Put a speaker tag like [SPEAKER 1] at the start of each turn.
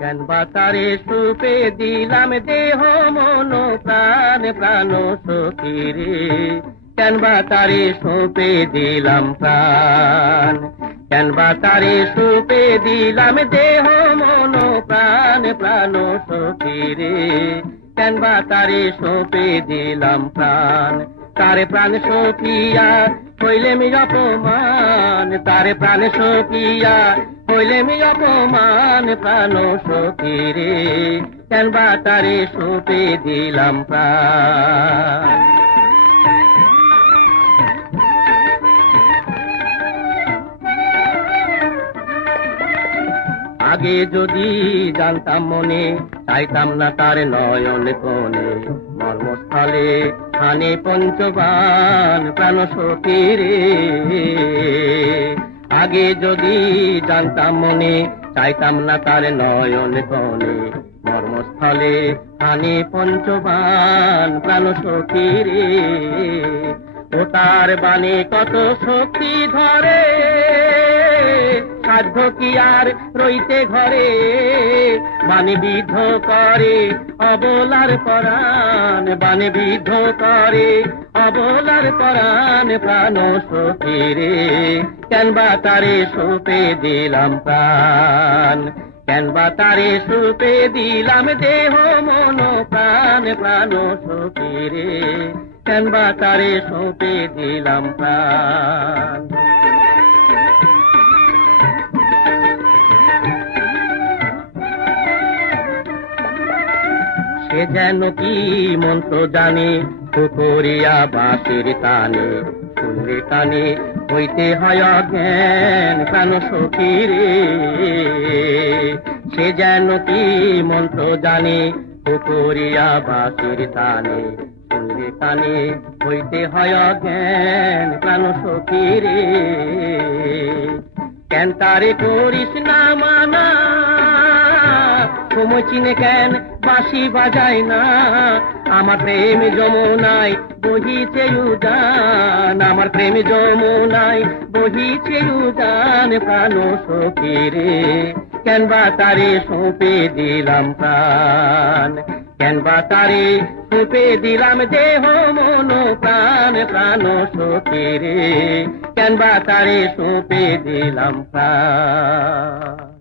[SPEAKER 1] কেন বা তারে সুপে দিলাম দেহ মন, প্রাণ প্রাণ সখী রে? কেন বা তারে সুপে দিলাম প্রাণ? কেন বা তারে সুপে দিলাম দেহ মন, প্রাণ প্রাণ সখী রে? কেন বা তারে সুপে দিলাম প্রাণ? তারে প্রাণ সখিয়া হইলে মি অপমান। তারে প্রাণ সখিয়া হইলে মি অপমান। প্রাণ সখী কেন বা তারে সুপে দিলাম প্রাণ? আগে যদি জানতাম মনে, চাইতাম না তার নয়ন কোণে। মর্মস্থলে হানে পঞ্চবান প্রাণ সখীরে আগে যদি জানতাম মনে, চাইতাম না তার নয়ন কনে। মর্মস্থলে হানে পঞ্চবান প্রাণ সখীরে ও তার বাণী কত শক্তি ধরে। সাধ্য কি আর রইতে ঘরে? বাণী বিদ্ধ করে অবলার পরাণ, বাণী বিদ্ধ করে অবলার পরাণ প্রাণ সখী কেন বা তারে সোপে দিলাম প্রাণ? কেন বা তারে সুপে দিলাম দেহ, মন, প্রাণ প্রাণ সখী কেন বা তারে সোপে দিলাম প্রাণ? যেন কি মন্ত্র জানে পুকুরিয়া বাসের টানে শুনলে কানে হইতে হয় জ্ঞান প্রাণ সখী রে সে যেন কি মন্ত্র জানে পুকুরিয়া বাসের টানে শুনলে কানে হইতে হয় জ্ঞান প্রাণ সখী রে কেন তারে করিস না মানা সময় চিনে কেন বাঁশি বাজায় না? আমার প্রেম যমুনায় বহিছে উদান আমার প্রেম যমুনায় বহিছে উদান প্রাণ সখী কেন বা তারে সঁপে দিলাম প্রাণ? কেন বা তারে সঁপে দিলাম দেহ, মন, প্রাণ? প্রাণ সখী রে, কেন বা তারে সঁপে দিলাম প্রাণ?